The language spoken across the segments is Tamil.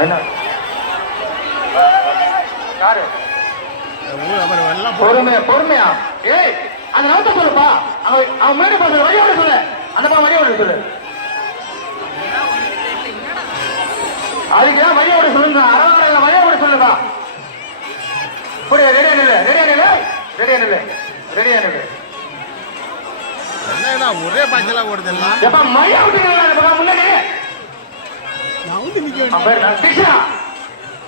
என்ன பொறுமையா பொறுமையா ஏய் அந்த நோட்ட சொல்லுப்பா அவன் முன்னாடி போற வழியோட சொல்லு அந்த பா வழியோட சொல்லு அதுக்கு வழியோட சொல்லுங்க அறவாட வழியோட சொல்லுப்பா புரிய ரெடியா நில்லு ரெடியா நில்லு ரெடியா நில்லு ரெடியா நில்லு என்னடா ஒரே பாய்ச்சலா ஓடுதெல்லாம் எப்ப மரியா விட்டுங்க முன்னாடி நான் வந்து நிக்கிறேன் அப்ப நான் கிருஷ்ணா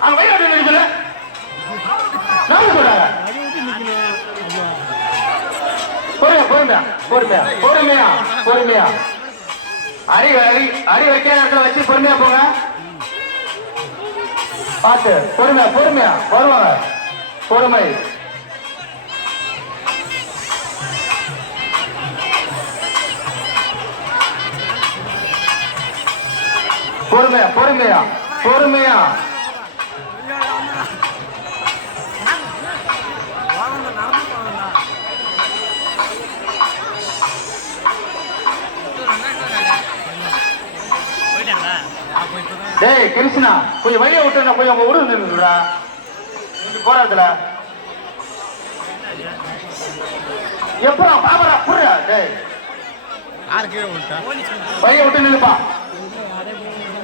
அவன் வழியோட நில்லு சொல்லு நான் சொல்றேன் அது வந்து நிக்கணும் பொறுமையா பொறுமையா பொறுமையா பொறுமையா பொறுமையா அடி அடி அடி வைக்காத இடத்துல வச்சு பொறுமையா போங்க பார்த்து பொறுமையா பொறுமையா வருவாங்க பொறுமை பொறுமையா பொறுமையா பொறுமையா டேய் கிருஷ்ணா கொஞ்சம் வழியை விட்டு போய் உங்க ஊரு நின்றுடா போறதுல எப்படா பாபரா புரியா டேய் யார் கீழே விட்டா வழியை விட்டு நின்னுப்பா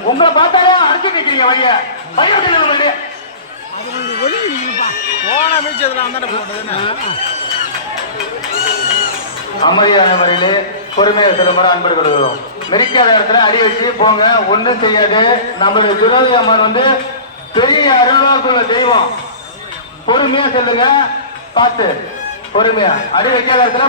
உங்களை பார்த்தாலே அடிச்சு நிக்கிறீங்க வழிய வழியை விட்டு நின்று வழிய அது வந்து ஒளி நிக்குப்பா போன மீச்சதுல வந்தானே போட்டதுன்னு அமைதியான முறையிலே பொறுமையை செல்லுமாறு அன்பர்களும் மெரிக்காத இடத்துல அடி வச்சு போங்க ஒண்ணும் செய்யாது நம்மளுடைய துரோகி அம்மன் வந்து பெரிய அருளாக்குள்ள தெய்வம் பொறுமையா செல்லுங்க பார்த்து பொறுமையா அடி வைக்காத இடத்துல